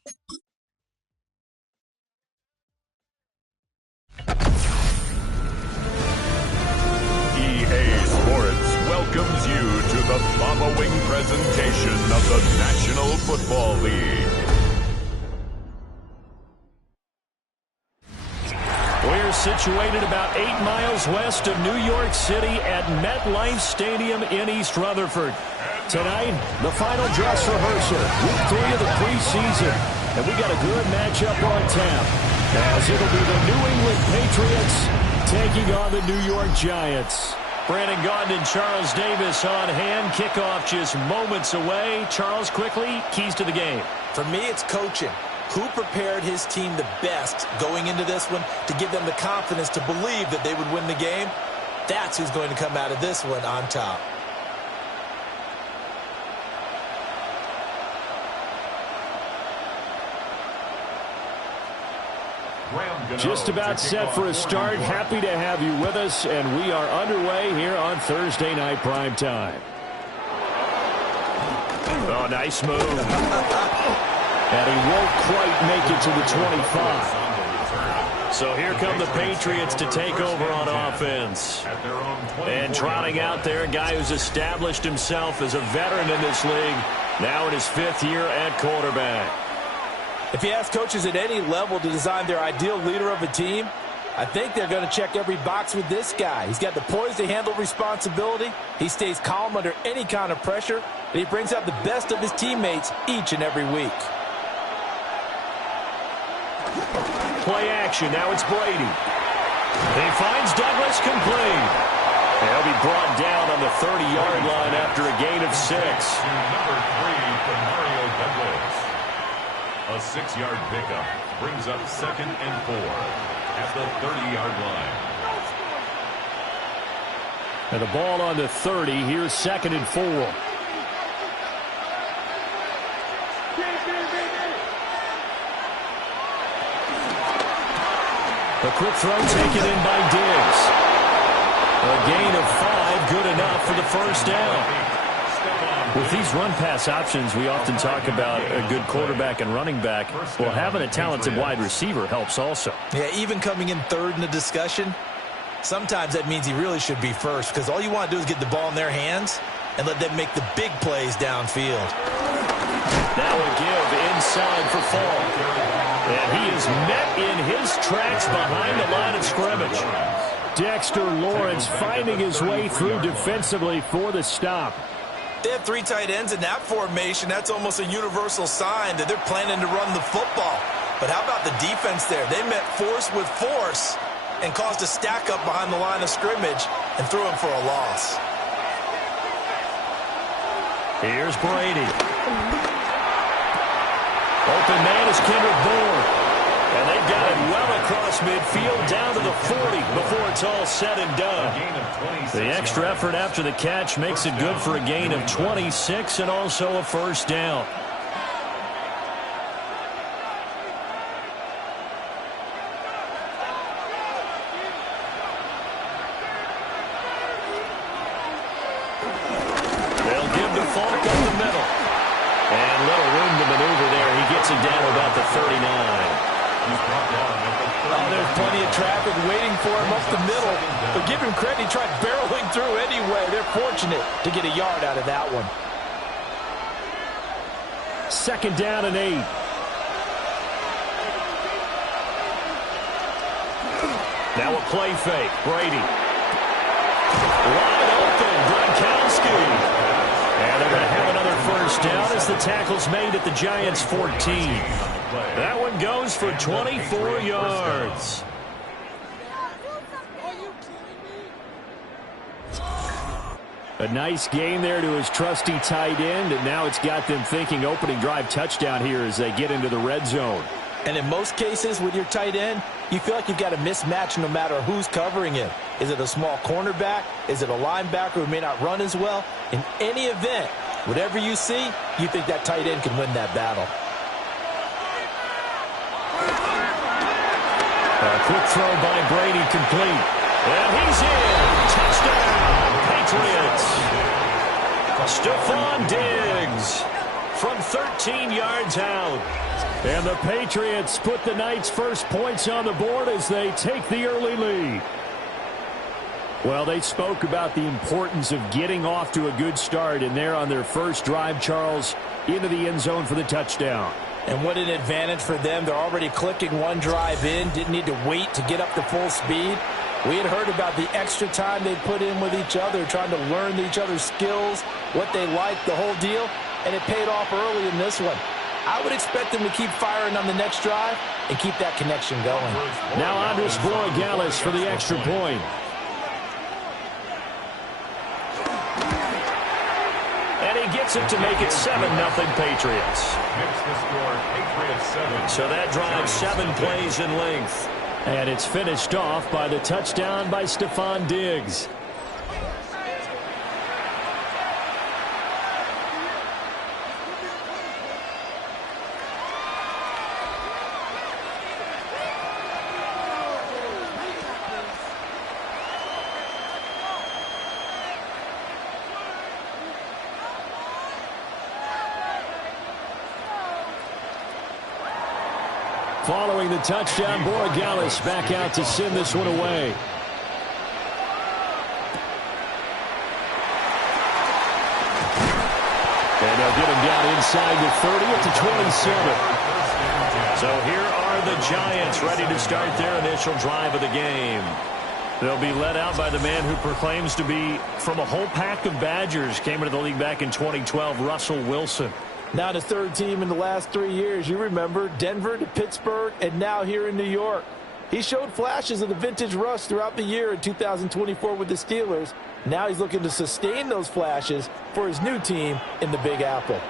EA Sports welcomes you to the following presentation of the National Football League. We're situated about 8 miles west of New York City at MetLife Stadium in East Rutherford. Tonight, the final dress rehearsal, week 3 of the preseason. And we got a good matchup on tap, as it'll be the New England Patriots taking on the New York Giants. Brandon Gaudin and Charles Davis on hand. Kickoff just moments away. Charles, quickly, keys to the game. For me, it's coaching. Who prepared his team the best going into this one to give them the confidence to believe that they would win the game? That's who's going to come out of this one on top. Just about set for a start. Happy to have you with us, and we are underway here on Thursday Night Prime Time. Oh, nice move. And he won't quite make it to the 25. So here come the Patriots to take over on offense. And trotting out there, a guy who's established himself as a veteran in this league, now in his 5th year at quarterback. If you ask coaches at any level to design their ideal leader of a team, I think they're going to check every box with this guy. He's got the poise to handle responsibility. He stays calm under any kind of pressure, and he brings out the best of his teammates each and every week. Play action. Now it's Brady. He finds Douglas complete. He'll be brought down on the 30-yard line after a gain of 6. Number 3 to Mario Douglas. A 6-yard pickup brings up 2nd and 4 at the 30-yard line. And the ball on the 30. Here's 2nd and 4. A quick throw taken in by Diggs. A gain of 5, good enough for the first down. With these run-pass options, we often talk about a good quarterback and running back. Well, having a talented wide receiver helps also. Yeah, even coming in 3rd in the discussion, sometimes that means he really should be first, because all you want to do is get the ball in their hands and let them make the big plays downfield. Now a give inside for Fall. And he is met in his tracks behind the line of scrimmage. Dexter Lawrence finding his way through defensively for the stop. They have 3 tight ends in that formation. That's almost a universal sign that they're planning to run the football. But how about the defense there? They met force with force and caused a stack up behind the line of scrimmage and threw him for a loss. Here's Brady. Open man is Kendrick Bourne. And they've got it well across midfield down to the 40 before it's all said and done. The extra effort after the catch makes it good for a gain of 26 and also a first down. They'll give to Falk up the middle. And little room to maneuver there. He gets it down to about the 39. Oh, there's plenty of traffic waiting for him up the middle. But give him credit, he tried barreling through anyway. They're fortunate to get a yard out of that one. 2nd down and 8. Now a play fake. Brady. Wide open. Gronkowski. And they're going to have another first down as the tackle's made at the Giants' 14. That one goes for 24 yards. A nice gain there to his trusty tight end, and now it's got them thinking opening drive touchdown here as they get into the red zone. And in most cases with your tight end, you feel like you've got a mismatch no matter who's covering him. Is it a small cornerback? Is it a linebacker who may not run as well? In any event, whatever you see, you think that tight end can win that battle. A quick throw by Brady complete. And he's in. Touchdown, Patriots. Stephon Diggs from 13 yards out. And the Patriots put the night's first points on the board as they take the early lead. Well, they spoke about the importance of getting off to a good start, and they're on their first drive, Charles, into the end zone for the touchdown. And what an advantage for them. They're already clicking one drive in, didn't need to wait to get up to full speed. We had heard about the extra time they put in with each other, trying to learn each other's skills, what they like, the whole deal, and it paid off early in this one. I would expect them to keep firing on the next drive and keep that connection going. Now Andres Borregales for the extra point. And he gets it to make it 7-0 Patriots. So that drives 7 plays in length. And it's finished off by the touchdown by Stephon Diggs. Following the touchdown, Borregales back out to send this one away. And they'll get him down inside the 30 at the 27. So here are the Giants ready to start their initial drive of the game. They'll be led out by the man who proclaims to be from a whole pack of Badgers. Came into the league back in 2012, Russell Wilson. Now the third team in the last 3 years. You remember Denver to Pittsburgh and now here in New York. He showed flashes of the vintage rush throughout the year in 2024 with the Steelers. Now he's looking to sustain those flashes for his new team in the Big Apple.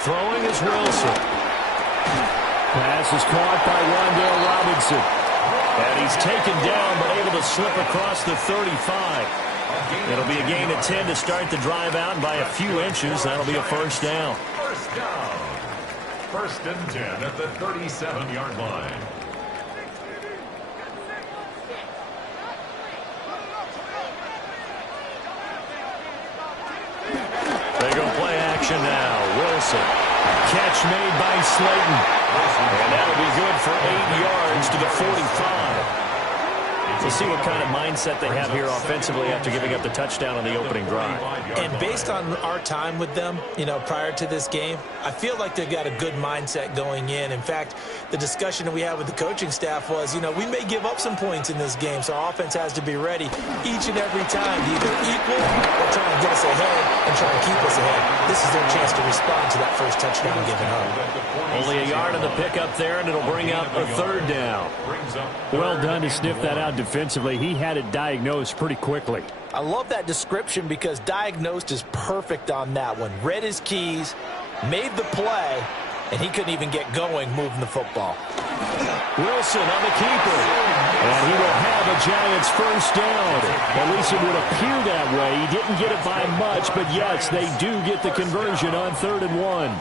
Throwing is Wilson. Pass is caught by Wan'Dale Robinson. And he's taken down but able to slip across the 35. It'll be a gain of 10 to start the drive out, and by a few inches, that'll be a first down. First down. 1st and 10 at the 37-yard line. They go play action now. Wilson. Catch made by Slayton. And that'll be good for 8 yards to the 45. We'll see what kind of mindset they have here offensively after giving up the touchdown on the opening drive. And based on our time with them, prior to this game, I feel like they've got a good mindset going in. In fact, the discussion that we had with the coaching staff was, we may give up some points in this game, so our offense has to be ready each and every time to either equal or try and get us ahead and try and keep us ahead. This is their chance to respond to that first touchdown given up. Only a yard on the pickup there, and it'll bring up a 3rd down. Well done to sniff that out defensively. He had it diagnosed pretty quickly. I love that description because diagnosed is perfect on that one. Read his keys, made the play, and he couldn't even get going moving the football. Wilson on the keeper. And he will have a Giants first down. At least it would appear that way. He didn't get it by much, but yes, they do get the conversion on 3rd and 1.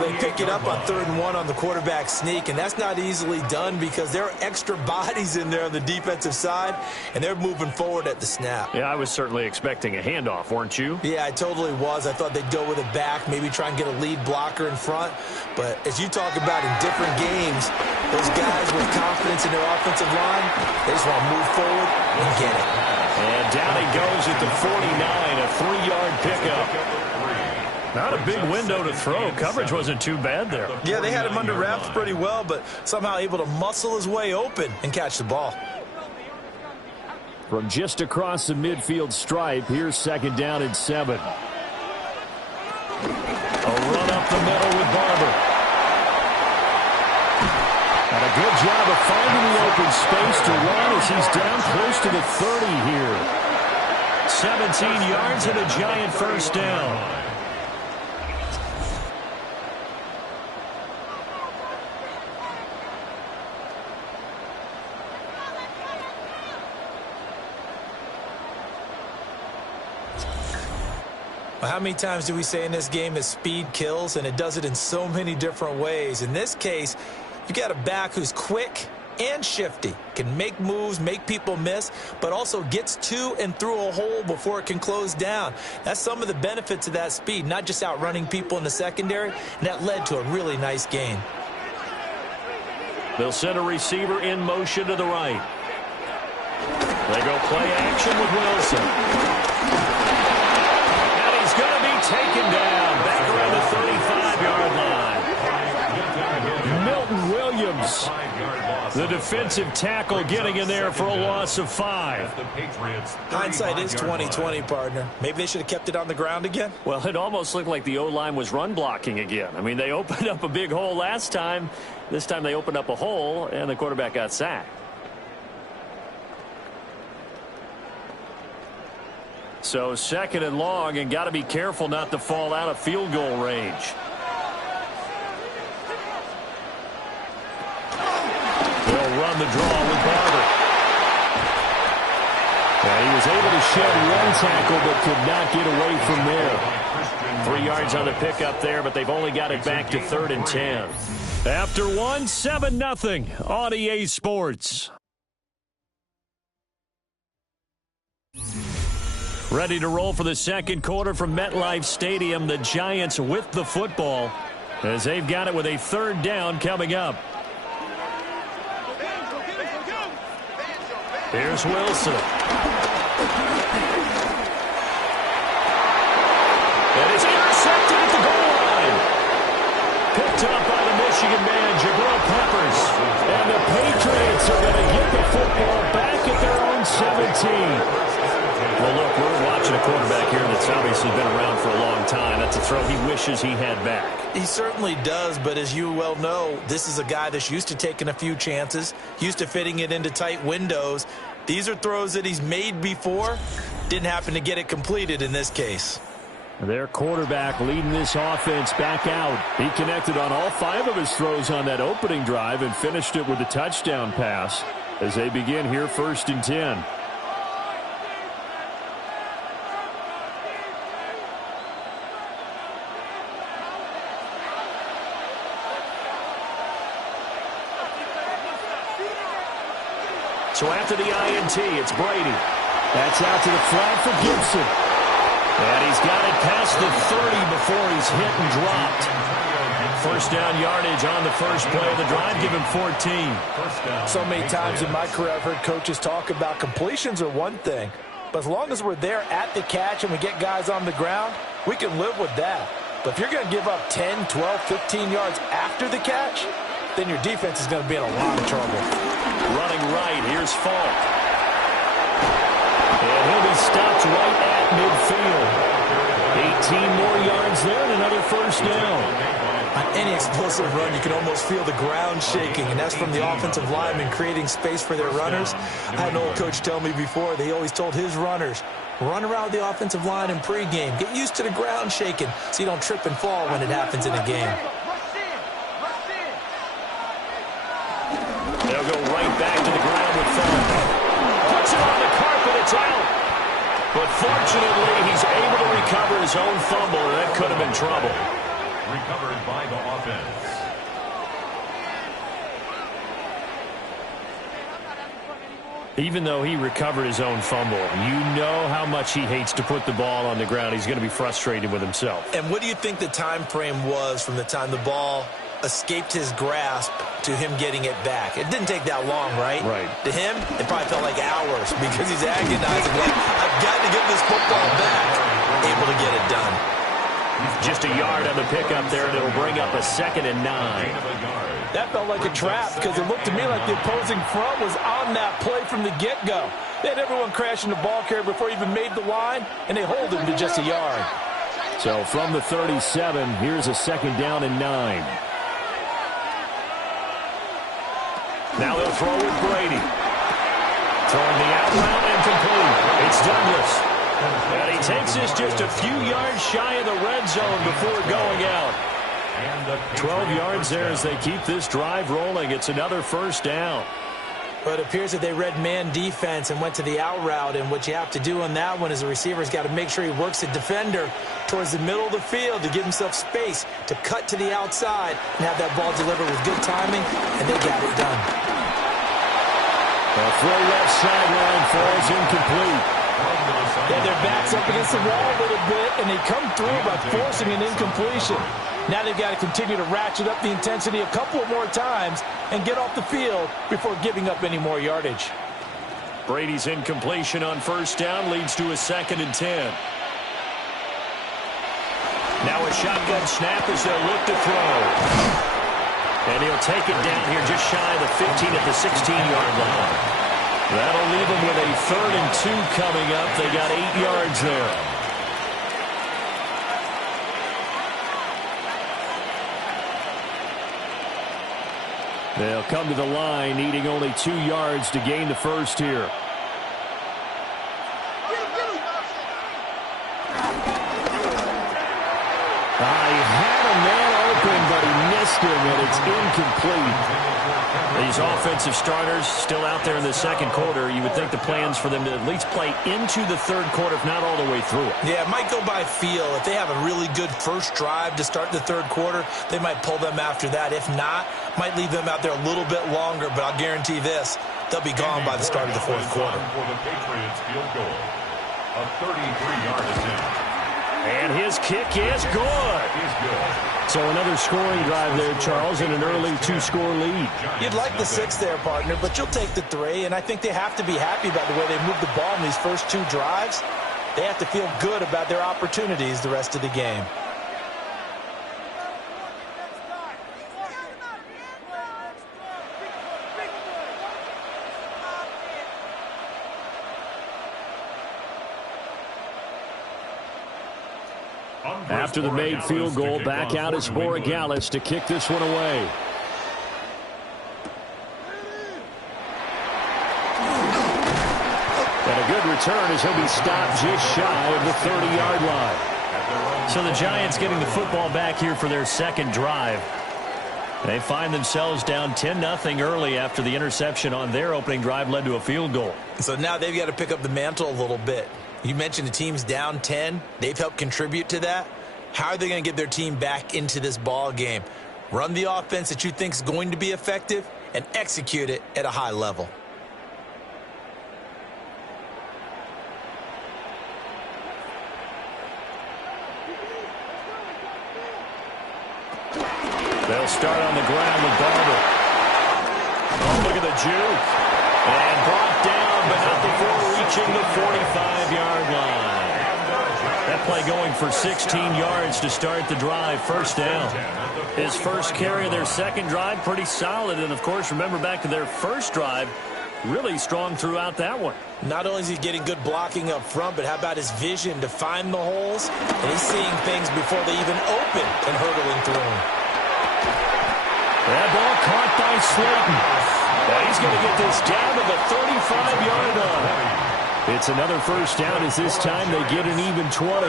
They pick it up on 3rd and 1 on the quarterback sneak, and that's not easily done because there are extra bodies in there on the defensive side, and they're moving forward at the snap. Yeah, I was certainly expecting a handoff, weren't you? Yeah, I totally was. I thought they'd go with it back, maybe try and get a lead blocker in front. But as you talk about in different games, those guys with confidence in their offensive line, they just want to move forward and get it. And down he goes at the 49, a 3-yard pickup. Not a big window to throw. Coverage wasn't too bad there. Yeah, they had him under wraps pretty well, but somehow able to muscle his way open and catch the ball. From just across the midfield stripe, here's 2nd down and 7. A run up the middle with Barber. And a good job of finding the open space to run as he's down close to the 30 here. 17 yards and a Giant first down. How many times do we say in this game that speed kills, and it does it in so many different ways? In this case, you got a back who's quick, and shifty. Can make moves, make people miss, but also gets to and through a hole before it can close down. That's some of the benefits of that speed, not just outrunning people in the secondary, and that led to a really nice gain. They'll send a receiver in motion to the right. They go play action with Wilson. And he's going to be taken down back around the 35-yard line. Milton Williams, the defensive tackle, getting in there for a loss of 5. Hindsight is 20/20, partner. Maybe they should have kept it on the ground again. Well, it almost looked like the O-line was run blocking again. I mean, they opened up a big hole last time. This time they opened up a hole, and the quarterback got sacked. So 2nd and long, and got to be careful not to fall out of field goal range. They'll run the draw with Barber. And he was able to shed one tackle but could not get away from there. 3 yards on the pickup there, but they've only got it back to 3rd and 10. After 1, 7-0 on EA Sports. Ready to roll for the second quarter from MetLife Stadium. The Giants with the football as they've got it with a 3rd down coming up. Here's Wilson. And it's intercepted at the goal line. Picked up by the Michigan man, Jabril Peppers. And the Patriots are going to get the football back at their own 17. Well, look, we're watching a quarterback here that's obviously been around for a long time. That's a throw he wishes he had back. He certainly does, but as you well know, this is a guy that's used to taking a few chances, used to fitting it into tight windows. These are throws that he's made before. Didn't happen to get it completed in this case. Their quarterback leading this offense back out. He connected on all 5 of his throws on that opening drive and finished it with a touchdown pass as they begin here 1st and 10. So after the INT, it's Brady. That's out to the flat for Gibson. And he's got it past the 30 before he's hit and dropped. 1st down yardage on the first play of the drive, give him 14. So many times in my career I've heard coaches talk about completions are one thing. But as long as we're there at the catch and we get guys on the ground, we can live with that. But if you're going to give up 10, 12, 15 yards after the catch, then your defense is going to be in a lot of trouble. Running right, here's Falk. And he'll be stopped right at midfield. 18 more yards there and another 1st down. On any explosive run, you can almost feel the ground shaking, and that's from the offensive linemen creating space for their runners. I had an old coach tell me before, they always told his runners, run around the offensive line in pregame. Get used to the ground shaking so you don't trip and fall when it happens in a game. They'll go right back to the ground with Falk. Puts it on the carpet, it's out. But fortunately, he's able to recover his own fumble, and that could have been trouble. Recovered by the offense. Even though he recovered his own fumble, you know how much he hates to put the ball on the ground. He's going to be frustrated with himself. And what do you think the time frame was from the time the ball escaped his grasp to him getting it back? It didn't take that long, right? Right. To him, it probably felt like hours because he's agonizing. Like, I've got to get this football back. Able to get it done. Just a yard on the pickup there, and it'll bring up a 2nd and 9. That felt like a trap because it looked to me like the opposing front was on that play from the get-go. They had everyone crashing the ball carrier before he even made the line, and they hold him to just a yard. So from the 37, here's a 2nd down and 9. Now they'll throw with Brady. Throwing the out route incomplete. It's Douglas. And he takes this just a few yards shy of the red zone before going out. 12 yards there as they keep this drive rolling. It's another 1st down. But it appears that they read man defense and went to the out route. And what you have to do on that one is the receiver's got to make sure he works the defender towards the middle of the field to give himself space to cut to the outside and have that ball delivered with good timing, and they got it done. The throw left sideline falls incomplete. Yeah, their back's up against the wall a little bit, and they come through by forcing an incompletion. Now they've got to continue to ratchet up the intensity a couple of more times and get off the field before giving up any more yardage. Brady's incompletion on first down leads to a 2nd and 10. Now a shotgun snap as they'll look to throw. And he'll take it down here just shy of the 15 at the 16-yard line. That'll leave them with a 3rd and 2 coming up. They got 8 yards there. They'll come to the line, needing only 2 yards to gain the first here. He had a man open, but he missed him, and it's incomplete. These offensive starters still out there in the second quarter. You would think the plan's for them to at least play into the third quarter, if not all the way through it. Yeah, it might go by feel. If they have a really good first drive to start the third quarter, they might pull them after that. If not, might leave them out there a little bit longer, but I'll guarantee this, they'll be gone by the start of the fourth quarter. For the Patriots field goal, a 33-yard attempt. And his kick is good. So another scoring drive there, Charles, and an early 2-score lead. You'd like the 6 there, partner, but you'll take the 3, and I think they have to be happy about the way they moved the ball in these first 2 drives. They have to feel good about their opportunities the rest of the game. After the made field goal, back out is Borregales to kick this one away. And a good return as he'll be stopped just shy of the 30-yard line. So the Giants getting the football back here for their second drive. They find themselves down 10-0 early after the interception on their opening drive led to a field goal. So now they've got to pick up the mantle a little bit. You mentioned the team's down 10. They've helped contribute to that. How are they going to get their team back into this ball game? Run the offense that you think is going to be effective and execute it at a high level. They'll start on the ground with Barber. Oh, look at the juke. And brought down, but not before reaching the 45-yard line. That play going for 16 yards to start the drive. First down. His first carry of their second drive, pretty solid. And, of course, remember back to their first drive, really strong throughout that one. Not only is he getting good blocking up front, but how about his vision to find the holes? And he's seeing things before they even open and hurdling through them. That ball caught by Slayton. Now he's going to get this down to the 35-yard line. It's another first down as this time they get an even 20.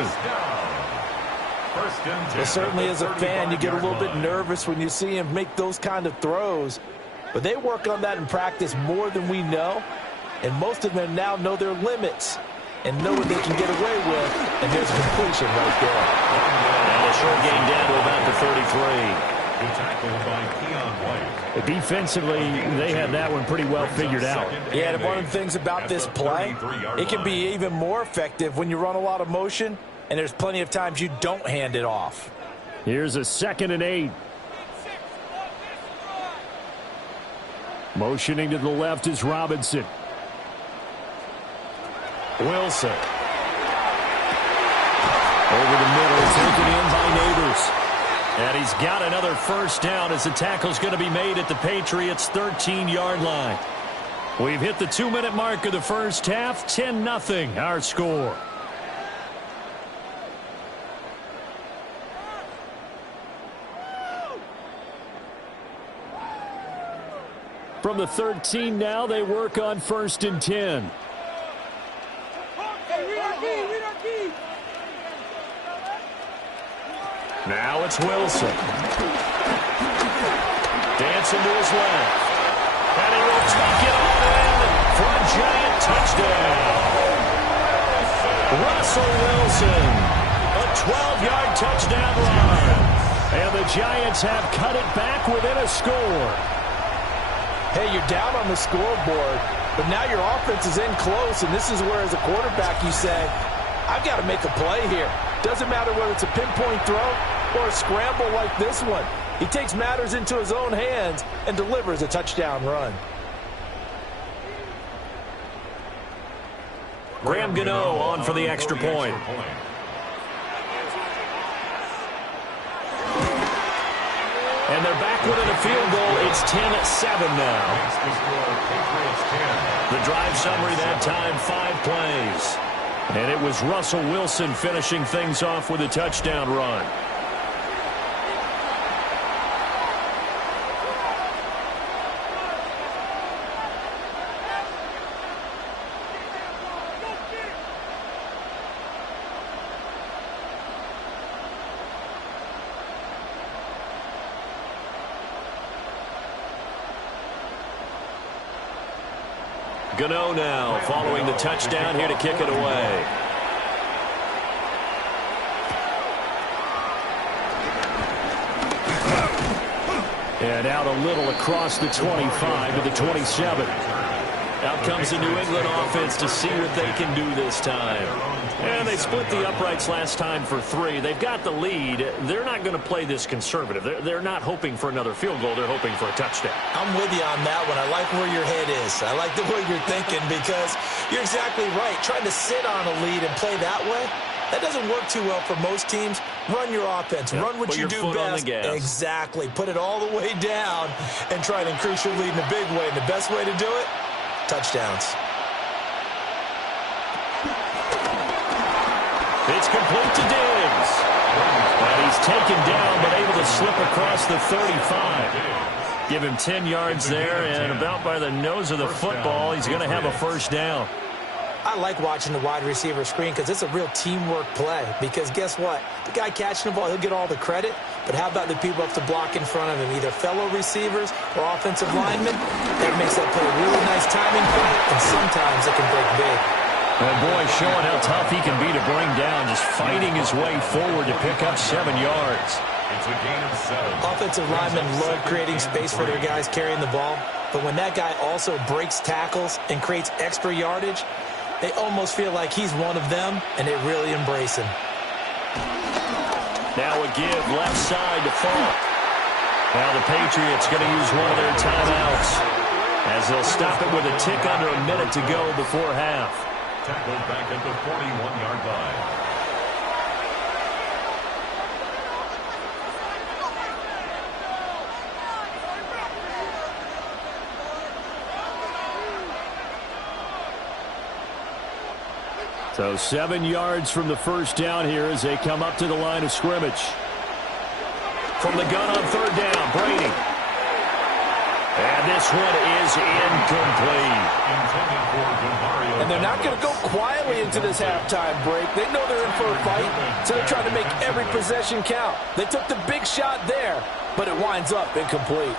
Well, certainly as a fan, you get a little bit nervous when you see him make those kind of throws. But they work on that in practice more than we know. And most of them now know their limits and know what they can get away with. And there's a completion right there. And a short gain down to about the 33. Defensively, they have that one pretty well figured out. Yeah, and one of the things about this play, it can be even more effective when you run a lot of motion, and there's plenty of times you don't hand it off. Here's a 2nd and 8. Motioning to the left is Robinson. Wilson. Over the middle, taken in by Neighbors. And he's got another first down as the tackle's going to be made at the Patriots' 13-yard line. We've hit the 2-minute mark of the first half. 10-0 our score. From the 13 now, they work on 1st and 10. Now it's Wilson. Dancing to his left. And he will take it all in for a giant touchdown. Russell Wilson. A 12-yard touchdown run. And the Giants have cut it back within a score. Hey, you're down on the scoreboard. But now your offense is in close, and this is where, as a quarterback, you say, I've got to make a play here. Doesn't matter whether it's a pinpoint throw or a scramble like this one. He takes matters into his own hands and delivers a touchdown run. Graham Gano on for the extra point. And they're back within a field goal. It's 10-7 now. The drive summary that time, 5 plays. And it was Russell Wilson finishing things off with a touchdown run. Gano now following the touchdown here to kick it away. And out a little across the 25 to the 27. Out comes the New England offense to see what they can do this time. And they split the uprights last time for 3. They've got the lead. They're not going to play this conservative. They're not hoping for another field goal. They're hoping for a touchdown. I'm with you on that one. I like where your head is. I like the way you're thinking because you're exactly right. Trying to sit on a lead and play that way, that doesn't work too well for most teams. Run your offense. Yep. Run what you do best. Exactly. Put it all the way down and try to increase your lead in a big way. And the best way to do it, touchdowns. It's complete to Diggs. And he's taken down but able to slip across the 35. Give him 10 yards there, and about by the nose of the football, he's going to have a first down. I like watching the wide receiver screen because it's a real teamwork play. Because guess what? The guy catching the ball, he'll get all the credit. But how about the people up to block in front of him, either fellow receivers or offensive linemen? That makes that play a really nice timing play, and sometimes it can break big. And boy, showing how tough he can be to bring down, just fighting his way forward to pick up 7 yards. It's a gain of 7. Offensive linemen love creating space for their guys carrying the ball. But when that guy also breaks tackles and creates extra yardage, they almost feel like he's one of them, and they really embrace him. Now a give left side to Falk. Now the Patriots going to use one of their timeouts as they'll stop it with a tick under a minute to go before half. Tackled back at the 41-yard line. So 7 yards from the first down here as they come up to the line of scrimmage. From the gun on third down, Brady. And this one is incomplete. And they're not going to go quietly into this halftime break. They know they're in for a fight, so they're trying to make every possession count. They took the big shot there, but it winds up incomplete.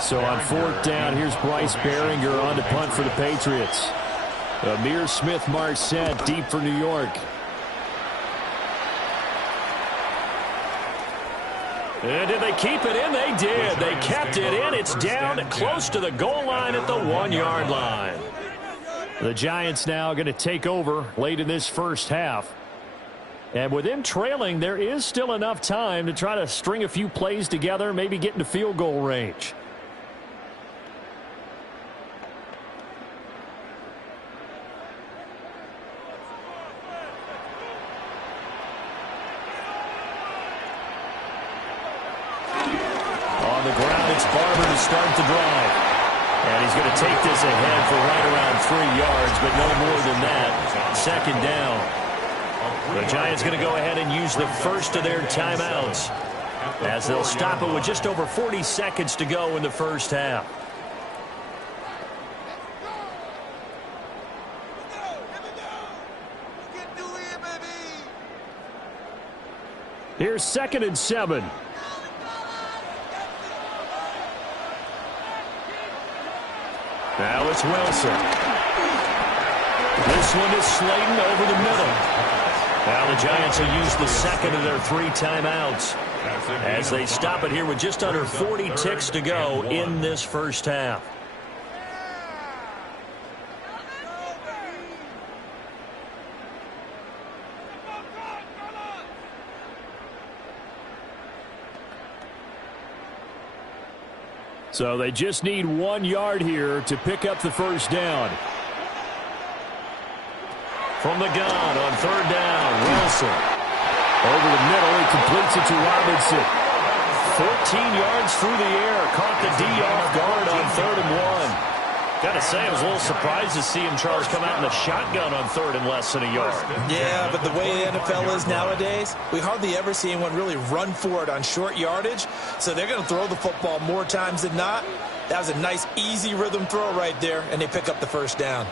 So on fourth down, here's Bryce Behringer on to punt for the Patriots. Amir Smith-Marset deep for New York. And did they keep it in? They did. They kept it in. It's down close to the goal line at the 1-yard line. The Giants now going to take over late in this first half. And with them trailing, there is still enough time to try to string a few plays together, maybe get into field goal range. On the ground, it's Barber to start the drive. And he's going to take this ahead for right around 3 yards, but no more than that. Second down. The Giants going to go ahead and use the first of their timeouts as they'll stop it with just over 40 seconds to go in the first half. Here's 2nd and 7. Now it's Wilson. This one is Slayton over the middle. Now the Giants will use the second of their 3 timeouts as they stop it here with just under 40 ticks to go in this first half. So they just need 1 yard here to pick up the first down. From the gun on third down, Wilson. Over the middle, he completes it to Robinson. 14 yards through the air. Caught the D off guard on 3rd and 1. Got to say, I was a little surprised to see him, Charles, come out in the shotgun on 3rd and less than a yard. Yeah, but the way the NFL is nowadays, we hardly ever see anyone really run for it on short yardage. So they're going to throw the football more times than not. That was a nice, easy rhythm throw right there, and they pick up the first down.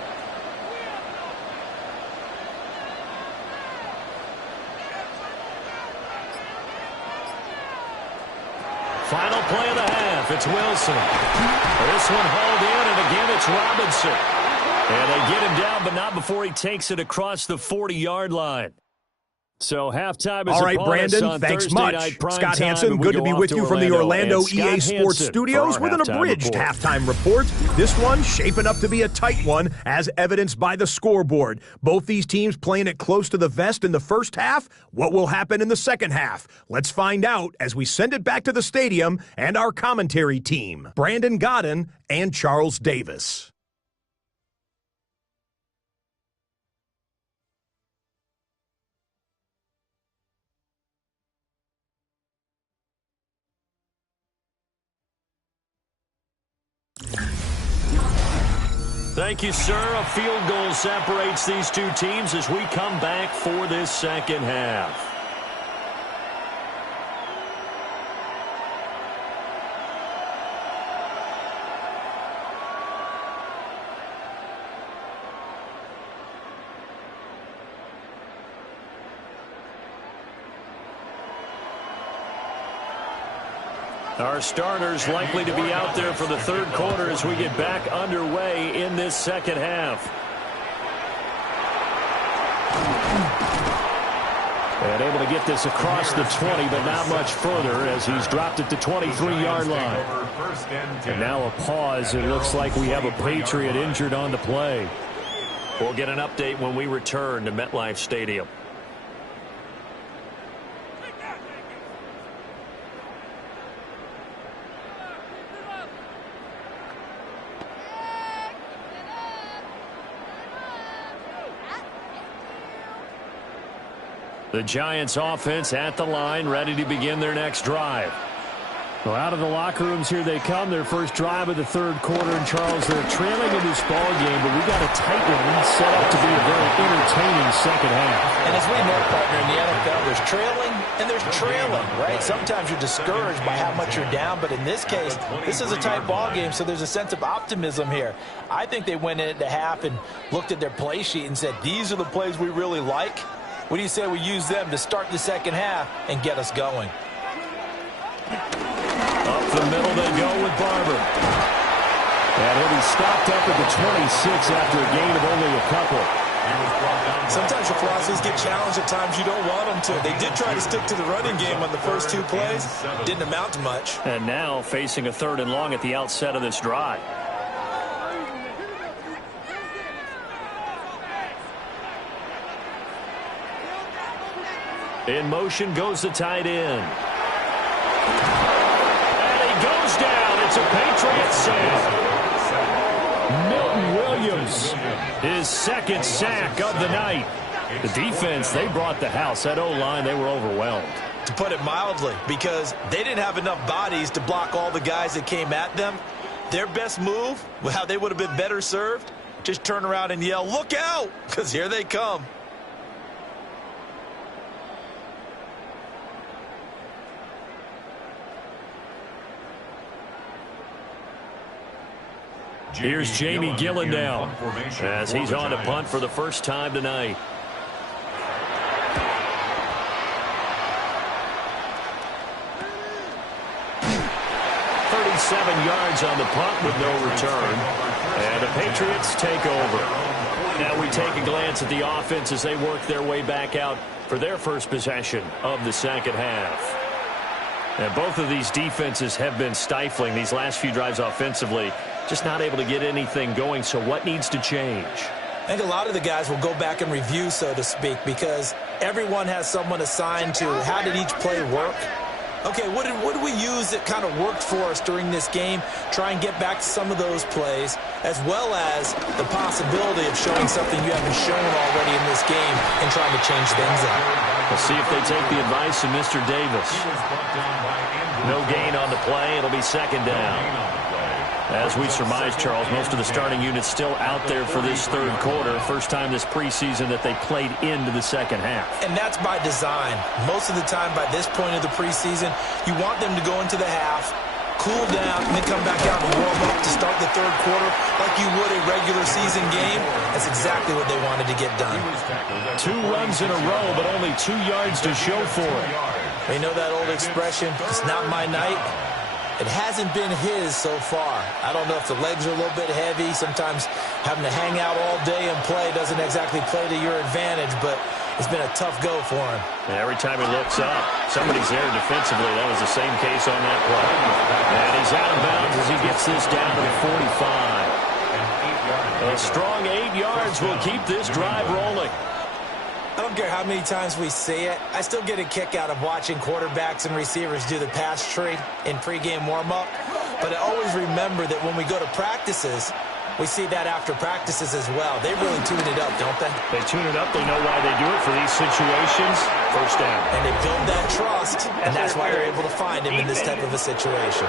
Final play of the half. It's Wilson. This one hauled in, and again it's Robinson. And they get him down, but not before he takes it across the 40-yard line. So halftime is all right, Brandon, thanks much. Scott Hansen, good to be with you from the Orlando EA Sports Studios with an abridged halftime report. This one shaping up to be a tight one, as evidenced by the scoreboard. Both these teams playing it close to the vest in the first half. What will happen in the second half? Let's find out as we send it back to the stadium and our commentary team, Brandon Godden and Charles Davis. Thank you, sir. A field goal separates these two teams as we come back for this second half. Our starters likely to be out there for the third quarter as we get back underway in this second half. And able to get this across the 20, but not much further as he's dropped it to 23-yard line. And now a pause. It looks like we have a Patriot injured on the play. We'll get an update when we return to MetLife Stadium. The Giants offense at the line, ready to begin their next drive. Well, out of the locker rooms here they come, their first drive of the third quarter. And Charles, they're trailing in this ball game, but we got a tight one set up to be a very entertaining second half. And as we know, partner, in the NFL, there's trailing and there's trailing, right? Sometimes you're discouraged by how much you're down, but in this case, this is a tight ball game, so there's a sense of optimism here. I think they went into half and looked at their play sheet and said, these are the plays we really like. What do you say we use them to start the second half and get us going? Up the middle they go with Barber. And he'll be stopped up at the 26 after a gain of only a couple. Sometimes your philosophies get challenged at times you don't want them to. They did try to stick to the running game on the first two plays. Didn't amount to much. And now facing a 3rd and long at the outset of this drive. In motion goes the tight end. And he goes down. It's a Patriot sack. Milton Williams, his second sack of the night. The defense, they brought the house. That O-line, they were overwhelmed. To put it mildly, because they didn't have enough bodies to block all the guys that came at them. Their best move, how they would have been better served, just turn around and yell, look out, because here they come. Here's Jamie Gillen now as he's on to punt for the first time tonight. Yards on the punt with no return. And the Patriots take over. Now we take a glance at the offense as they work their way back out for their first possession of the second half. And both of these defenses have been stifling these last few drives offensively. Just not able to get anything going. So what needs to change? I think a lot of the guys will go back and review, so to speak, because everyone has someone assigned to how did each play work. Okay, what did we use that kind of worked for us during this game? Try and get back to some of those plays, as well as the possibility of showing something you haven't shown already in this game and trying to change things up. We'll see if they take the advice of Mr. Davis. No gain on the play. It'll be second down. As we surmise, Charles, most of the starting units still out there for this third quarter. First time this preseason that they played into the second half. And that's by design. Most of the time by this point of the preseason, you want them to go into the half, cool down, and then come back out and warm up to start the third quarter like you would a regular season game. That's exactly what they wanted to get done. 2 runs in a row, but only 2 yards to show for it. They know that old expression, it's not my night. It hasn't been his so far. I don't know if the legs are a little bit heavy. Sometimes having to hang out all day and play doesn't exactly play to your advantage, but it's been a tough go for him. And every time he looks up, somebody's there defensively. That was the same case on that play. And he's out of bounds as he gets this down to the 45. A strong 8 yards will keep this drive rolling. I don't care how many times we see it. I still get a kick out of watching quarterbacks and receivers do the pass tree in pregame warm-up. But I always remember that when we go to practices, we see that after practices as well. They really tune it up, don't they? They tune it up. They know why they do it for these situations. First down. And they build that trust, and that's why they're able to find him in this type of a situation.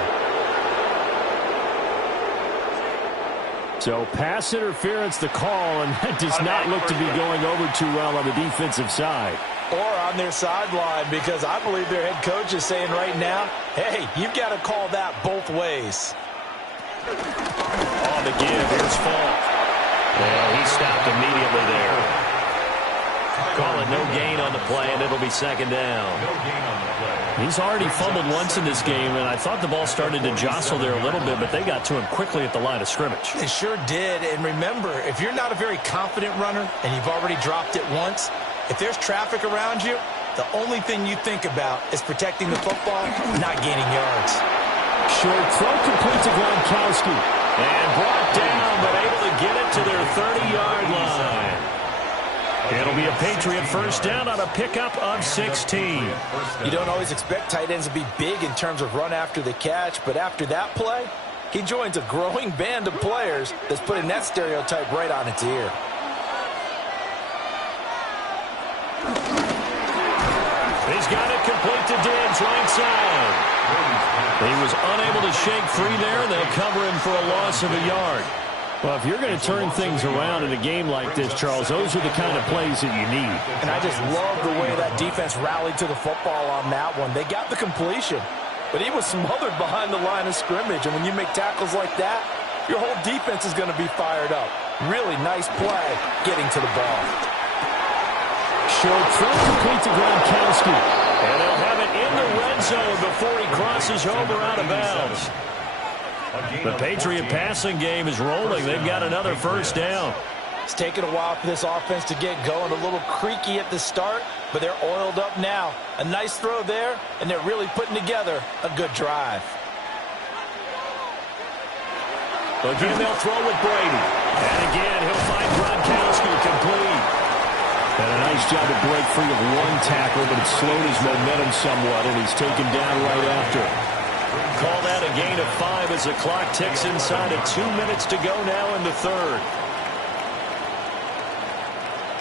So pass interference the call, and that does not look to be going over too well on the defensive side. Or on their sideline, because I believe their head coach is saying right now, hey, you've got to call that both ways. On the give, here's Falk. And he stopped immediately there. Call it no gain on the play, and it'll be second down. No gain on the play. He's already fumbled once in this game, and I thought the ball started to jostle there a little bit, but they got to him quickly at the line of scrimmage. They sure did, and remember, if you're not a very confident runner and you've already dropped it once, if there's traffic around you, the only thing you think about is protecting the football, not gaining yards. Short throw complete to Gronkowski. And brought down, but able to get it to their 30-yard line. It'll be a Patriot first down on a pickup of 16. You don't always expect tight ends to be big in terms of run after the catch, but after that play, he joins a growing band of players that's putting that stereotype right on its ear. He's got it complete to Diggs, right side. He was unable to shake free there. They'll cover him for a loss of a yard. Well, if you're going to turn things around in a game like this, Charles, those are the kind of plays that you need. And I just love the way that defense rallied to the football on that one. They got the completion, but he was smothered behind the line of scrimmage. And when you make tackles like that, your whole defense is going to be fired up. Really nice play getting to the ball. Short throw complete to Gronkowski. And they'll have it in the red zone before he crosses over out of bounds. The Patriot passing game is rolling. They've got another first down. It's taken a while for this offense to get going. A little creaky at the start, but they're oiled up now. A nice throw there, and they're really putting together a good drive. Again, they'll throw with Brady. And again, he'll find Gronkowski complete. And a nice job to break free of one tackle, but it slowed his momentum somewhat, and he's taken down right after. Call that a gain of 5 as the clock ticks inside of 2 minutes to go now in the third.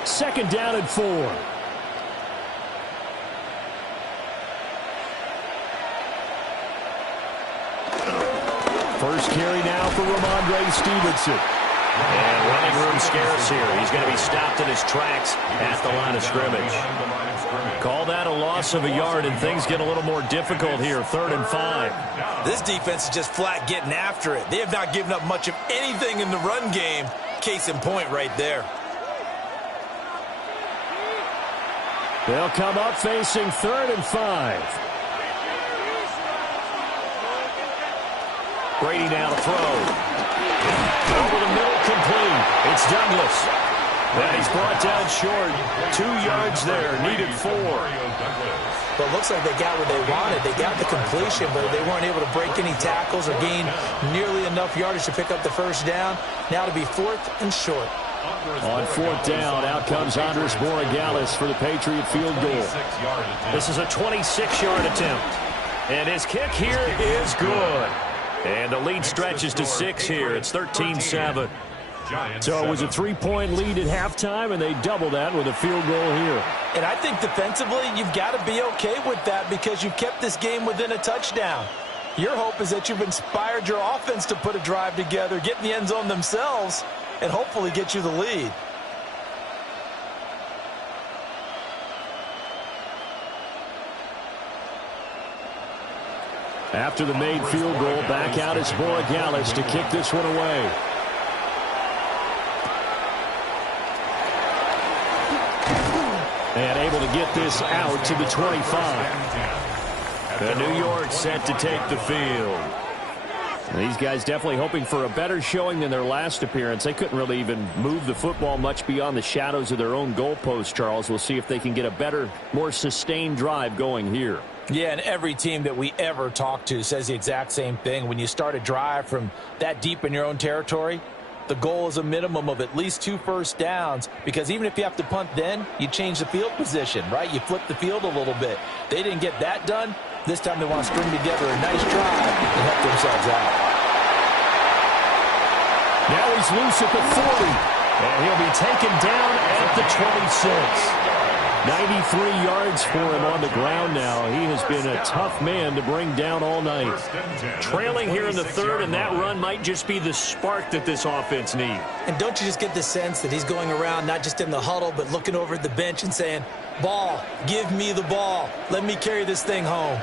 Second down and 4. First carry now for Ramondre Stevenson. And running room scarce here. He's going to be stopped in his tracks at the line of scrimmage. Call that a loss of a yard, and things get a little more difficult here. 3rd and 5. This defense is just flat getting after it. They have not given up much of anything in the run game. Case in point right there. They'll come up facing 3rd and 5. Brady now to throw. Over the middle, complete. It's Douglas. And he's brought down short. 2 yards there. Needed 4. But it looks like they got what they wanted. They got the completion, but they weren't able to break any tackles or gain nearly enough yardage to pick up the first down. Now to be 4th and short. On 4th down, out comes Andres Borregales for the Patriot field goal. This is a 26-yard attempt. And his kick here is good. And the lead stretches to 6 here. It's 13-7. So it was a 3-point lead at halftime, and they double that with a field goal here. And I think defensively, you've got to be okay with that because you've kept this game within a touchdown. Your hope is that you've inspired your offense to put a drive together, get in the end zone themselves, and hopefully get you the lead. After the made field goal, back out is Borregales to kick this one away. And able to get this out to the 25. And New York set to take the field. These guys definitely hoping for a better showing than their last appearance. They couldn't really even move the football much beyond the shadows of their own goalpost, Charles. We'll see if they can get a better, more sustained drive going here. Yeah, and every team that we ever talk to says the exact same thing. When you start a drive from that deep in your own territory, the goal is a minimum of at least 2 first downs, because even if you have to punt then, you change the field position, right? You flip the field a little bit. They didn't get that done. This time they want to string together a nice drive and help themselves out. Now he's loose at the 40, and he'll be taken down at the 26. 93 yards for him on the ground now. He has been a tough man to bring down all night. Trailing here in the third, and that run might just be the spark that this offense needs. And don't you just get the sense that he's going around not just in the huddle, but looking over at the bench and saying, ball, give me the ball. Let me carry this thing home.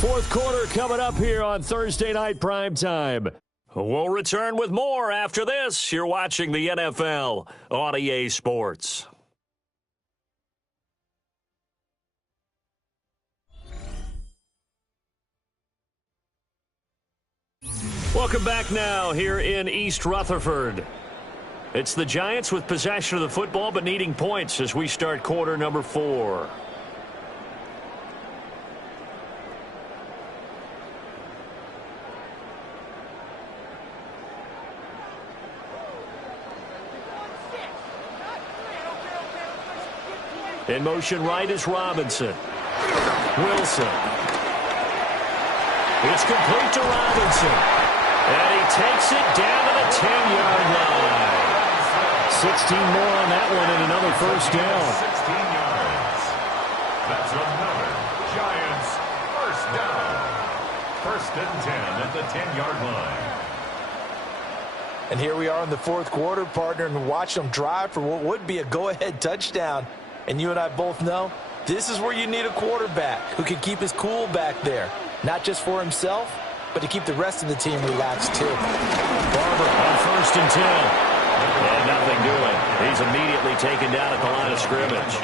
Fourth quarter coming up here on Thursday Night Primetime. We'll return with more after this. You're watching the NFL on EA Sports. Welcome back now here in East Rutherford. It's the Giants with possession of the football but needing points as we start quarter number 4. In motion right is Robinson. Wilson. It's complete to Robinson. And he takes it down to the 10-yard line. 16 more on that one and another first down. 16 yards. That's another Giants first down. First and 10 at the 10-yard line. And here we are in the fourth quarter, partner, and watch them drive for what would be a go-ahead touchdown. And you and I both know this is where you need a quarterback who can keep his cool back there. Not just for himself, but to keep the rest of the team relaxed too. Barber on first and 10. And nothing doing. He's immediately taken down at the line of scrimmage.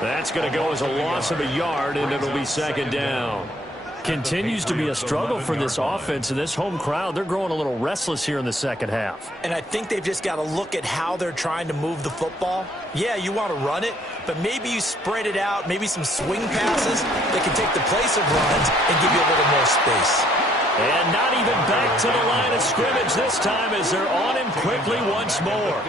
That's going to go as a loss of a yard, and it'll be second down. Continues to be a struggle for this offense, and this home crowd, they're growing a little restless here in the second half. And I think they've just got to look at how they're trying to move the football. Yeah, you want to run it, but maybe you spread it out, maybe some swing passes that can take the place of runs and give you a little more space. And not even back to the line of scrimmage this time as they're on him quickly once more.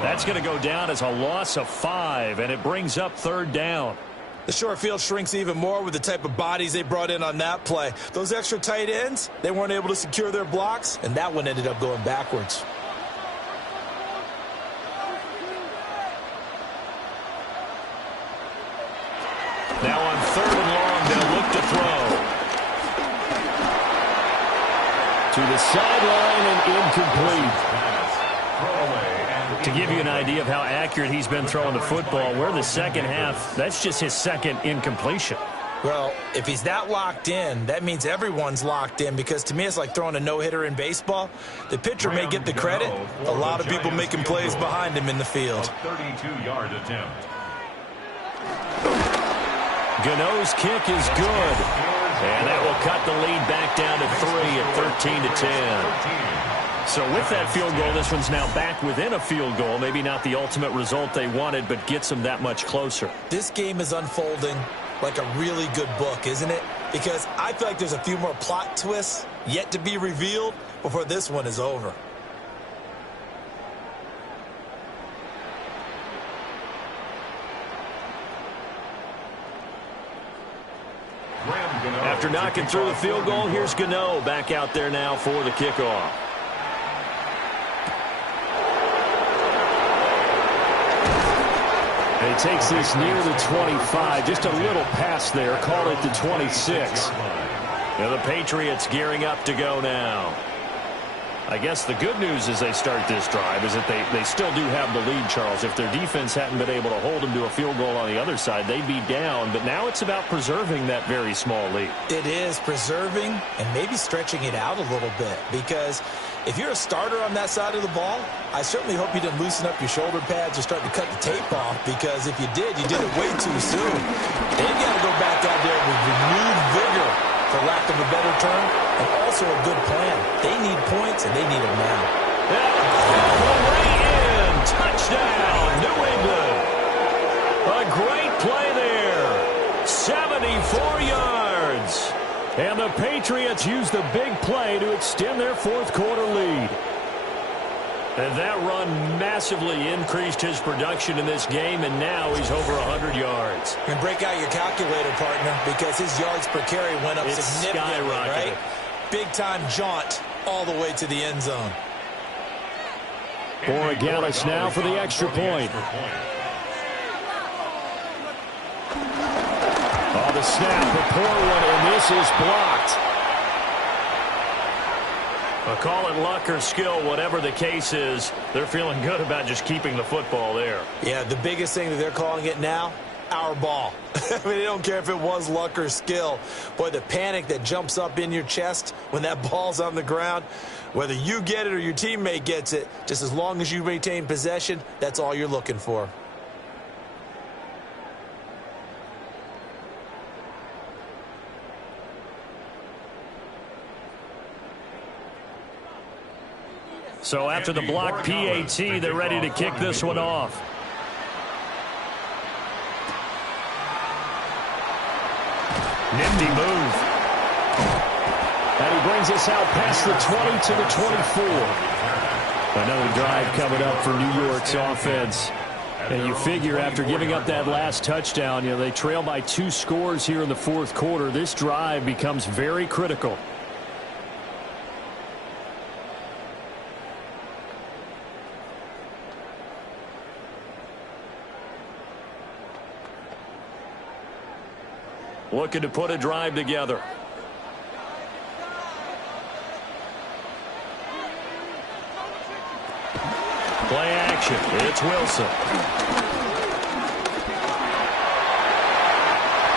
That's going to go down as a loss of 5, and it brings up third down. The short field shrinks even more with the type of bodies they brought in on that play. Those extra tight ends, they weren't able to secure their blocks, and that one ended up going backwards. Now on third and long, they'll look to throw. To the sideline and incomplete. To give you an idea of how accurate he's been throwing the football, we're in the second half. That's just his second incompletion. Well, if he's that locked in, that means everyone's locked in, because to me it's like throwing a no-hitter in baseball. The pitcher may get the credit. A lot of people making plays behind him in the field. 32-yard attempt. Gano's kick is good. And that will cut the lead back down to 3 at 13-10. So with that field goal, this one's now back within a field goal. Maybe not the ultimate result they wanted, but gets them that much closer. This game is unfolding like a really good book, isn't it? Because I feel like there's a few more plot twists yet to be revealed before this one is over. After knocking through the field goal, here's Gano back out there now for the kickoff. And he takes this near the 25. Just a little pass there. Call it the 26. Now the Patriots gearing up to go now. I guess the good news as they start this drive is that they still do have the lead, Charles. If their defense hadn't been able to hold them to a field goal on the other side, they'd be down. But now it's about preserving that very small lead. It is preserving and maybe stretching it out a little bit, because if you're a starter on that side of the ball, I certainly hope you didn't loosen up your shoulder pads or start to cut the tape off, because if you did it way too soon. They've got to go back out there with renewed vigor, for lack of a better term, and also a good plan. They need points, and they need them now. All the way in. Touchdown, New England. A great play there. 74 yards. And the Patriots use the big play to extend their fourth quarter lead. And that run massively increased his production in this game, and now he's over 100 yards. And break out your calculator, partner, because his yards per carry went up significantly, right? Big-time jaunt all the way to the end zone. Borregales now for the extra point. Oh, the snap, a poor one, and this is blocked. Call it luck or skill, whatever the case is, they're feeling good about just keeping the football there. Yeah, the biggest thing that they're calling it now, our ball. I mean, they don't care if it was luck or skill. Boy, the panic that jumps up in your chest when that ball's on the ground, whether you get it or your teammate gets it, just as long as you maintain possession, that's all you're looking for. So after the block PAT, they're ready to kick this one off. Nifty move. And he brings us out past the 20 to the 24. Another drive coming up for New York's offense. And you figure after giving up that last touchdown, they trail by 2 scores here in the fourth quarter. This drive becomes very critical. Looking to put a drive together. Play action. It's Wilson.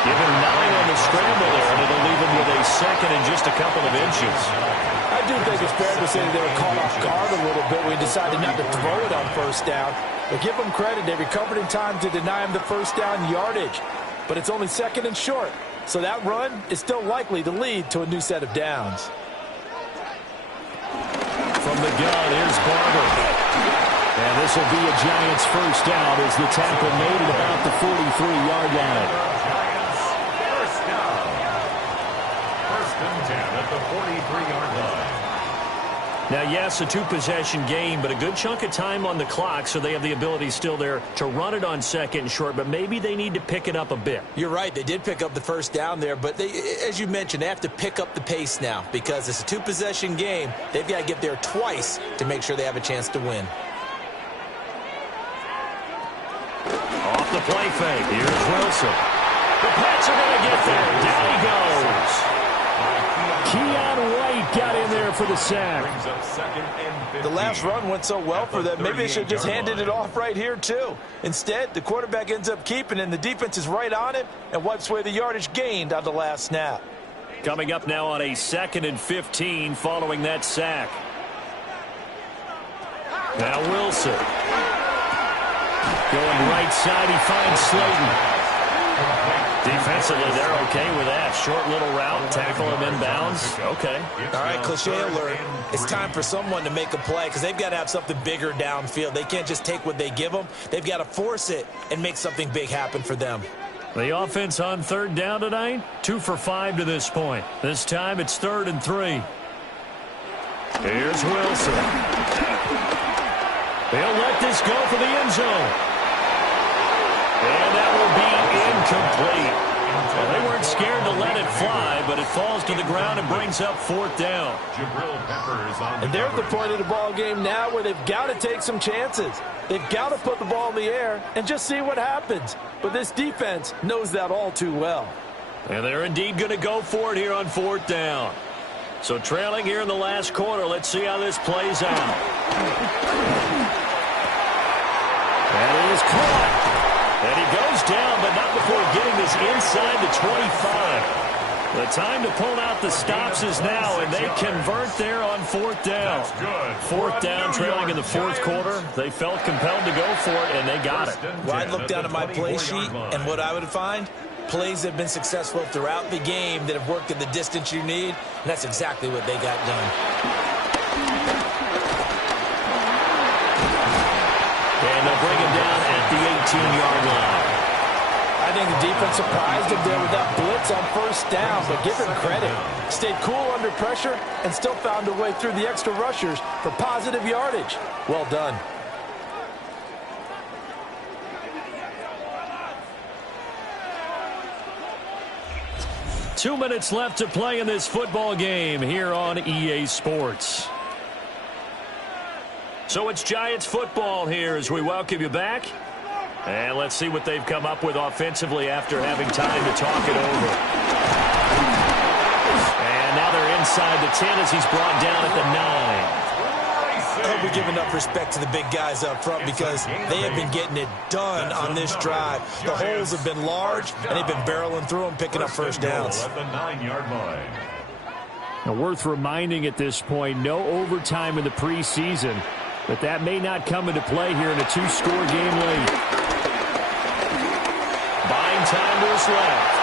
Give him 9 on the scramble there, and it'll leave him with a second and just a couple of inches. I do think it's fair to say they were caught off guard a little bit. We decided not to throw it on first down. But give them credit. They recovered in time to deny him the first down yardage. But it's only second and short. So that run is still likely to lead to a new set of downs. From the gun, here's Barber. And this will be a Giants first down as the tackle made at about the 43-yard line. First down. First and 10 at the 43-yard line. Now, yes, a 2-possession game, but a good chunk of time on the clock, so they have the ability still there to run it on second and short, but maybe they need to pick it up a bit. You're right. They did pick up the first down there, but they, as you mentioned, they have to pick up the pace now because it's a 2-possession game. They've got to get there twice to make sure they have a chance to win. Off the play fake. Here's Wilson. The Pats are going to get there. Down he goes. Keon White got in there for the sack. The last run went so well for them. Maybe they should have just handed it off right here, too. Instead, the quarterback ends up keeping it, and the defense is right on it and wipes away the yardage gained on the last snap. Coming up now on a 2nd and 15 following that sack. Now Wilson. Going right side, he finds Slayton. Defensively, they're okay with that. Short little route, tackle him inbounds. Okay. All right, cliche alert. It's time for someone to make a play because they've got to have something bigger downfield. They can't just take what they give them. They've got to force it and make something big happen for them. The offense on 3rd down tonight, 2 for 5 to this point. This time it's 3rd and 3. Here's Wilson. They'll let this go for the end zone. And that will be incomplete. Well, they weren't scared to let it fly, but it falls to the ground and brings up 4th down. And they're at the point of the ball game now where they've got to take some chances. They've got to put the ball in the air and just see what happens. But this defense knows that all too well. And they're indeed going to go for it here on 4th down. So trailing here in the last quarter, let's see how this plays out. And it is caught. And he goes down, but not before getting this inside the 25. The time to pull out the stops is now, and they convert there on 4th down. 4th down, trailing in the 4th quarter. They felt compelled to go for it, and they got it. Well, I'd look down at my play sheet, and what I would find, plays that have been successful throughout the game that have worked at the distance you need, and that's exactly what they got done. And they'll bring him down at the 18-yard line. I think the defense surprised him there with that blitz on 1st down, but give him credit. Stayed cool under pressure and still found a way through the extra rushers for positive yardage. Well done. Two minutes left to play in this football game here on EA Sports. So it's Giants football here as we welcome you back. And let's see what they've come up with offensively after having time to talk it over. And now they're inside the 10 as he's brought down at the 9. I hope we give enough respect to the big guys up front because they have been getting it done on this drive. The holes have been large, and they've been barreling through them, picking up 1st downs. At the 9-yard line. Now, worth reminding at this point, no overtime in the preseason, but that may not come into play here in a 2-score game late. Buying time to his left.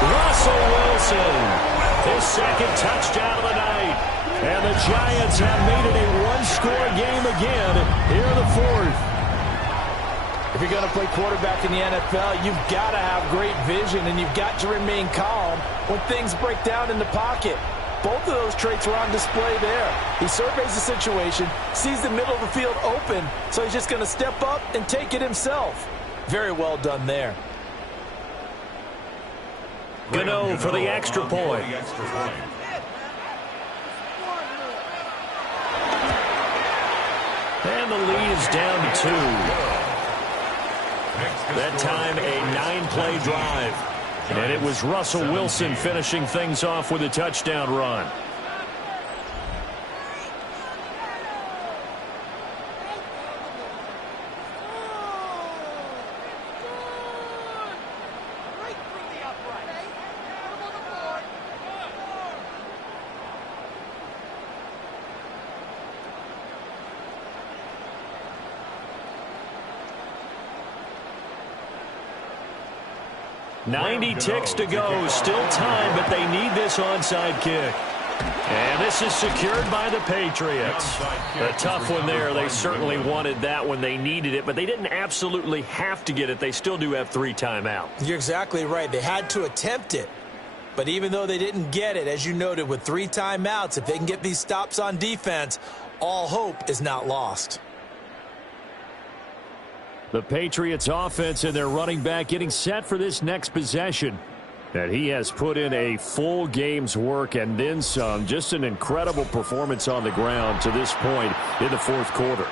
Russell Wilson, his 2nd touchdown of the night. And the Giants have made it a 1-score game again here in the 4th. If you're going to play quarterback in the NFL, you've got to have great vision, and you've got to remain calm when things break down in the pocket. Both of those traits were on display there. He surveys the situation, sees the middle of the field open, so he's just going to step up and take it himself. Very well done there. Gano for the extra point. And the lead is down to 2. That time a 9-play drive. And it was Russell Wilson finishing things off with a touchdown run. Ticks to go. Still time, but they need this onside kick. And this is secured by the Patriots. A tough one there. They certainly wanted that when they needed it, but they didn't absolutely have to get it. They still do have 3 timeouts. You're exactly right. They had to attempt it. But even though they didn't get it, as you noted, with 3 timeouts, if they can get these stops on defense, all hope is not lost. The Patriots offense and their running back getting set for this next possession. And he has put in a full game's work and then some. Just an incredible performance on the ground to this point in the 4th quarter.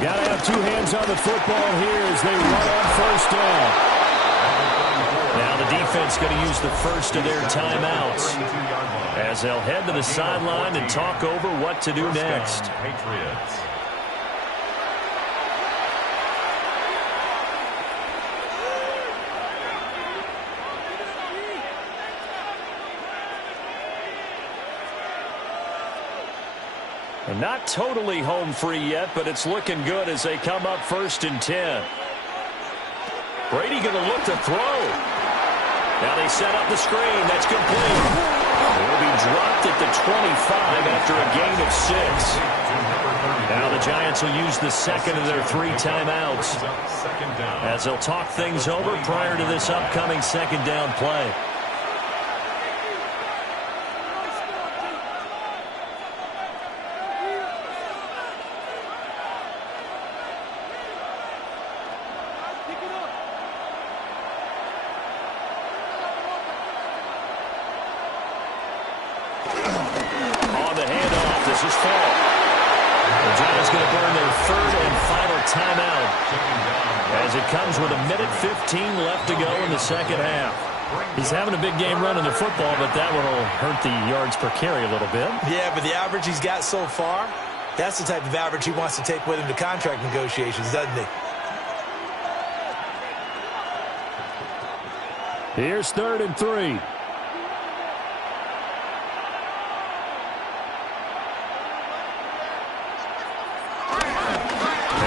Got to have 2 hands on the football here as they run on 1st down. Now the defense going to use the first of their timeouts as they'll head to the sideline and talk over what to do next. Patriots. And not totally home free yet, but it's looking good as they come up 1st and 10. Brady going to look to throw. Now they set up the screen. That's complete. He'll be dropped at the 25 after a gain of 6. Now the Giants will use the second of their 3 timeouts as they'll talk things over prior to this upcoming second down play. On the handoff, this is Fall. The Giants going to burn their 3rd and final timeout as it comes with 1:15 left to go in the second half. He's having a big game running the football, but that one will hurt the yards per carry a little bit. Yeah, but the average he's got so far, that's the type of average he wants to take with him to contract negotiations, doesn't he? Here's 3rd and 3.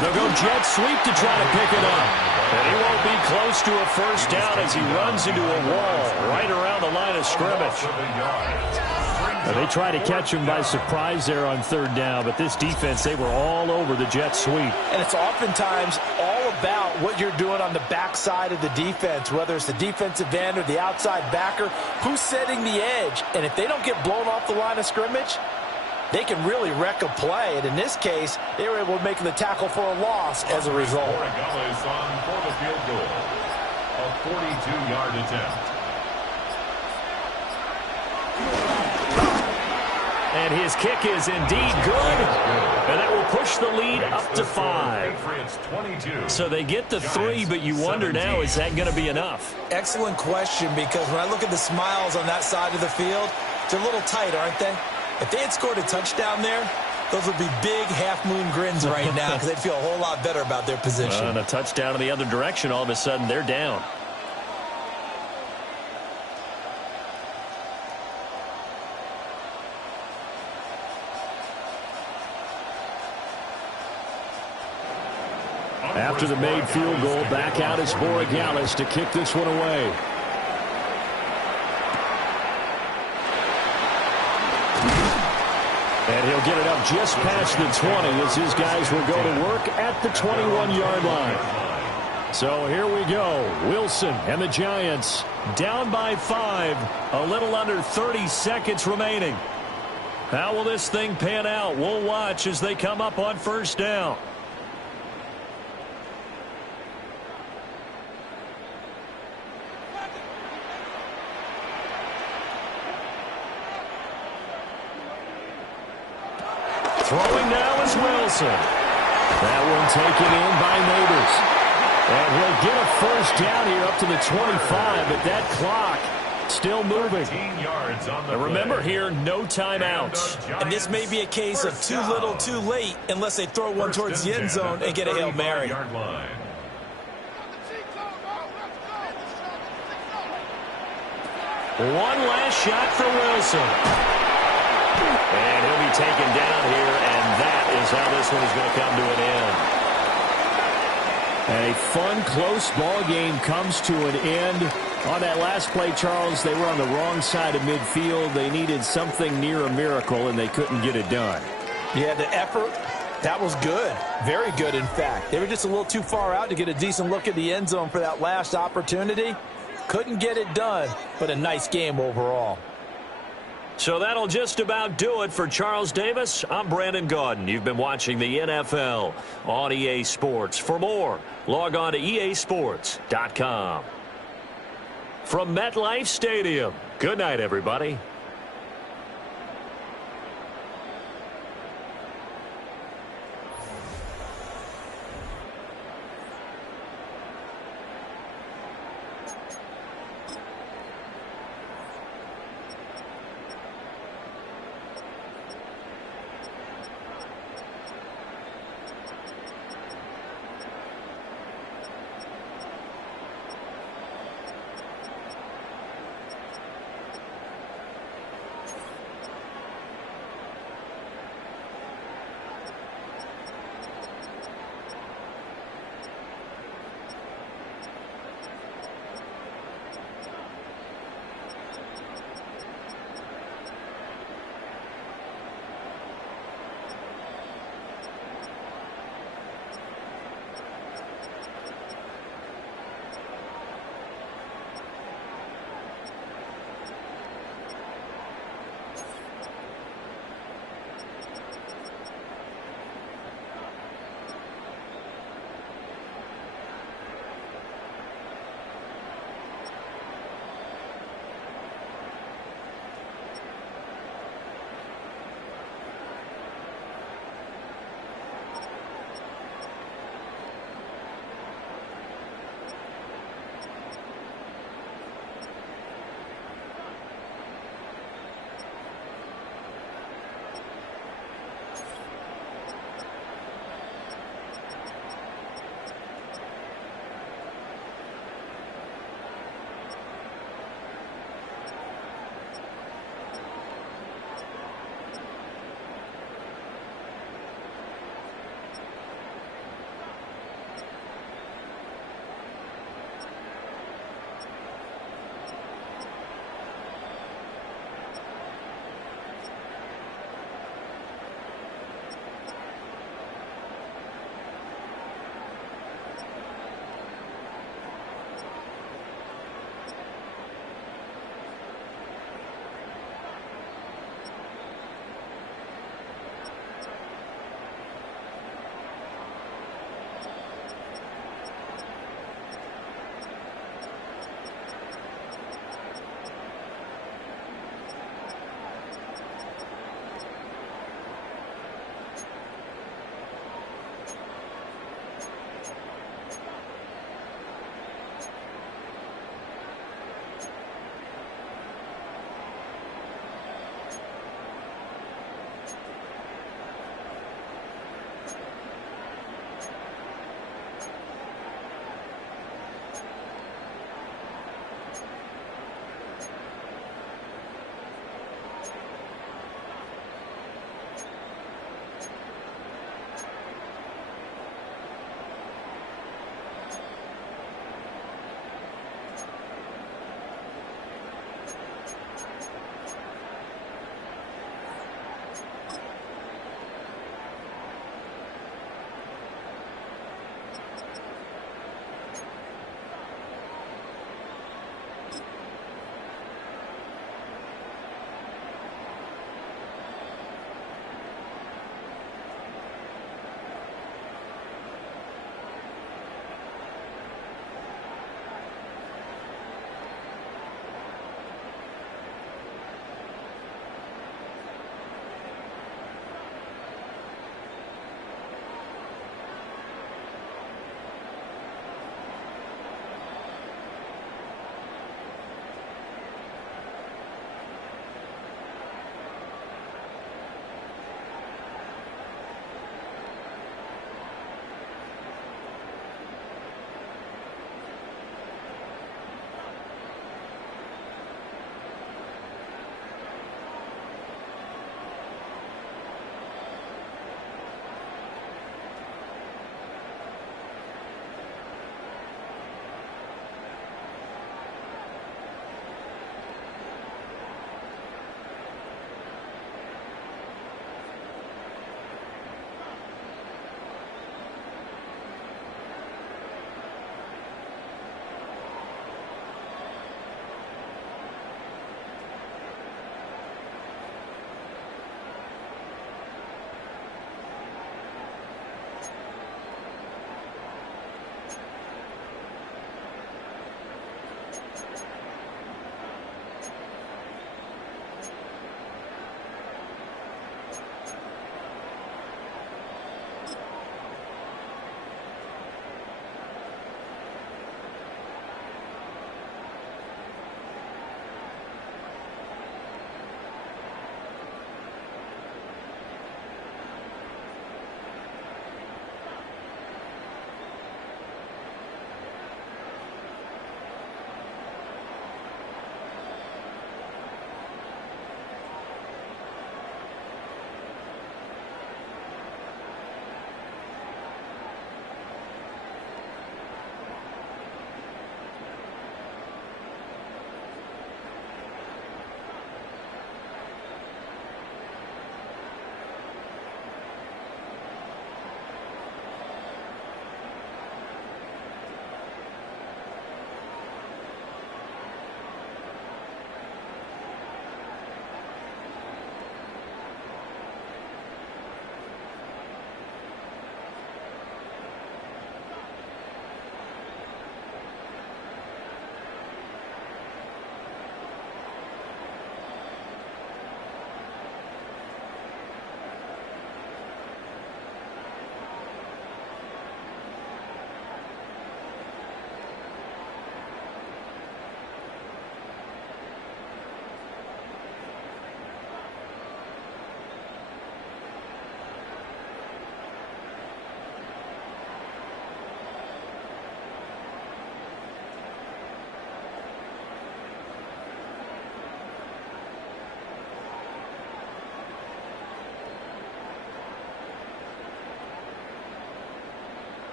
They'll go jet sweep to try to pick it up. And he won't be close to a first down as he runs into a wall right around the line of scrimmage. They try to catch him by surprise there on 3rd down, but this defense, they were all over the jet sweep. And it's oftentimes all about what you're doing on the backside of the defense, whether it's the defensive end or the outside backer, who's setting the edge. And if they don't get blown off the line of scrimmage, they can really wreck a play. And in this case, they were able to make the tackle for a loss as a result. On for the field goal. A 42-yard attempt. And his kick is indeed good. And that will push the lead up to 5. So they get the 3, but you wonder now, is that going to be enough? Excellent question, because when I look at the smiles on that side of the field, they're a little tight, aren't they? If they had scored a touchdown there, those would be big half-moon grins right now because they'd feel a whole lot better about their position. And a touchdown in the other direction, all of a sudden they're down. After the made field goal, back out is Borregales to kick this one away. And he'll get it up just past the 20 as his guys will go to work at the 21-yard line. So here we go. Wilson and the Giants down by 5. A little under 30 seconds remaining. How will this thing pan out? We'll watch as they come up on first down. Throwing now is Wilson. That one taken in by Neighbors. And he'll get a first down here up to the 25, but that clock still moving. And remember here, no timeouts. And this may be a case of too little, too late, unless they throw one towards the end zone and get a Hail Mary. One last shot for Wilson. And he'll be taken down here, and that is how this one is going to come to an end. And a fun, close ball game comes to an end. On that last play, Charles, they were on the wrong side of midfield. They needed something near a miracle, and they couldn't get it done. Yeah, the effort, that was good. Very good, in fact. They were just a little too far out to get a decent look at the end zone for that last opportunity. Couldn't get it done, but a nice game overall. So that'll just about do it for Charles Davis. I'm Brandon Gaudin. You've been watching the NFL on EA Sports. For more, log on to easports.com. From MetLife Stadium, good night, everybody.